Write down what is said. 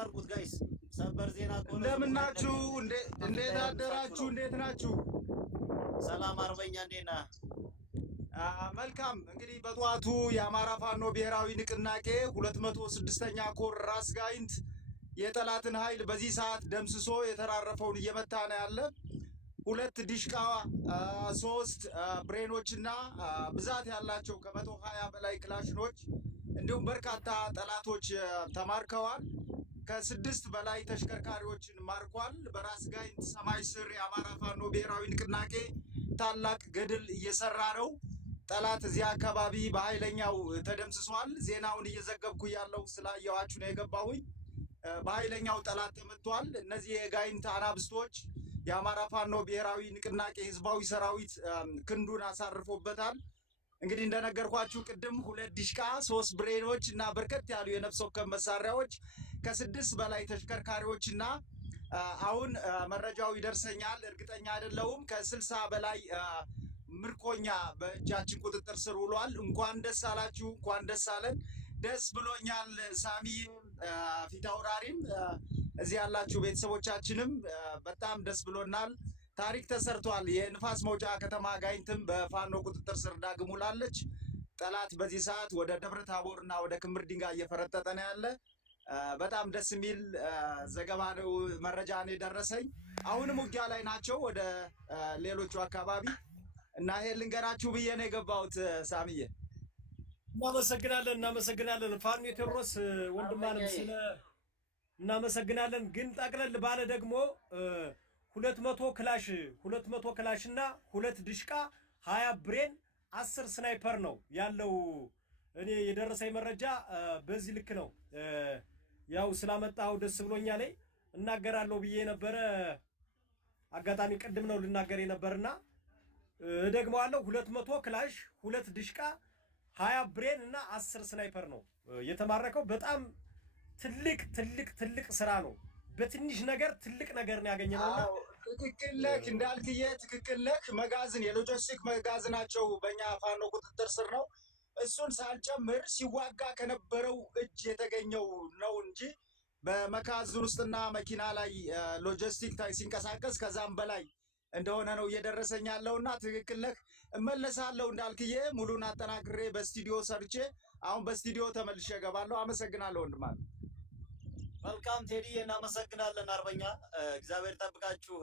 አድርጉት ጋይስ። ሰበር ዜና ከሆነ እንደምን ናችሁ? እንዴት አደራችሁ? እንዴት ናችሁ? ሰላም አርበኛ እንዴት ነህ? መልካም። እንግዲህ በጠዋቱ የአማራ ፋኖ ብሔራዊ ንቅናቄ 206ኛ ኮር ራስ ጋይንት የጠላትን ኃይል በዚህ ሰዓት ደምስሶ የተራረፈውን እየመታ ነው ያለ። 2 ዲሽቃ 3 ብሬኖችና ብዛት ያላቸው ከ120 በላይ ክላሽኖች እንዲሁም በርካታ ጠላቶች ተማርከዋል። ከ6 በላይ ተሽከርካሪዎችን ማርኳል። በራስ ጋይንት ሰማይ ስር የአማራ ፋኖ ብሔራዊ ንቅናቄ ታላቅ ገድል እየሰራ ነው። ጠላት እዚህ አካባቢ በኃይለኛው ተደምስሷል። ዜናውን እየዘገብኩ ያለው ስላየኋችሁ ነው የገባሁኝ። በኃይለኛው ጠላት ተመቷል። እነዚህ የጋይንት አናብስቶች የአማራ ፋኖ ብሔራዊ ንቅናቄ ህዝባዊ ሰራዊት ክንዱን አሳርፎበታል። እንግዲህ እንደነገርኳችሁ ቅድም 2 ዲሽቃ 3 ብሬኖች እና በርከት ያሉ የነፍስ ወከፍ መሳሪያዎች ከ6 በላይ ተሽከርካሪዎች እና አሁን መረጃው ይደርሰኛል፣ እርግጠኛ አይደለሁም፣ ከ60 በላይ ምርኮኛ በእጃችን ቁጥጥር ስር ውሏል። እንኳን ደስ አላችሁ፣ እንኳን ደስ አለን። ደስ ብሎኛል። ሳሚ ፊት አውራሪም እዚህ ያላችሁ ቤተሰቦቻችንም በጣም ደስ ብሎናል። ታሪክ ተሰርቷል። የንፋስ መውጫ ከተማ ጋይንትም በፋኖ ቁጥጥር ስር ዳግም ውላለች። ጠላት በዚህ ሰዓት ወደ ደብረ ታቦር እና ወደ ክምር ድንጋይ እየፈረጠጠ ነው ያለ። በጣም ደስ የሚል ዘገባ ነው፣ መረጃ ነው የደረሰኝ። አሁንም ውጊያ ላይ ናቸው ወደ ሌሎቹ አካባቢ እና ይሄ ልንገራችሁ ብዬ ነው የገባሁት። ሳሚዬ እናመሰግናለን። ፋኖ ቴዎድሮስ ወንድማንም ስለ እናመሰግናለን። ግን ጠቅለል ባለ ደግሞ 200 ክላሽ እና 2 ድሽቃ 20 ብሬን 10 ስናይፐር ነው ያለው። እኔ የደረሰኝ መረጃ በዚህ ልክ ነው። ያው ስላመጣው ደስ ብሎኛል። እናገራለሁ ብዬ ነበረ፣ አጋጣሚ ቅድም ነው ልናገር የነበርና ደግሞአለሁ። 200 ክላሽ 2 ድሽቃ 20 ብሬን እና 10 ስናይፐር ነው የተማረከው። በጣም ትልቅ ስራ ነው። በትንሽ ነገር ትልቅ ነገር ነው ያገኘነውና ትክክል ነህ እንዳልክዬ፣ ትክክል ነህ። መጋዘን የሎጂስቲክ መጋዘናቸው በእኛ ፋኖ ቁጥጥር ስር ነው። እሱን ሳልጨምር ሲዋጋ ከነበረው እጅ የተገኘው ነው እንጂ በመጋዘን ውስጥና መኪና ላይ ሎጂስቲክ ሲንቀሳቀስ ከዛም በላይ እንደሆነ ነው እየደረሰኝ ያለውና ትክክል ነህ። እመለሳለሁ እንዳልክዬ፣ ሙሉን አጠናክሬ በስቱዲዮ ሰርቼ አሁን በስቱዲዮ ተመልሼ እገባለሁ። አመሰግናለሁ ወንድማል። መልካም ቴዲ፣ እናመሰግናለን አርበኛ። እግዚአብሔር ጠብቃችሁ።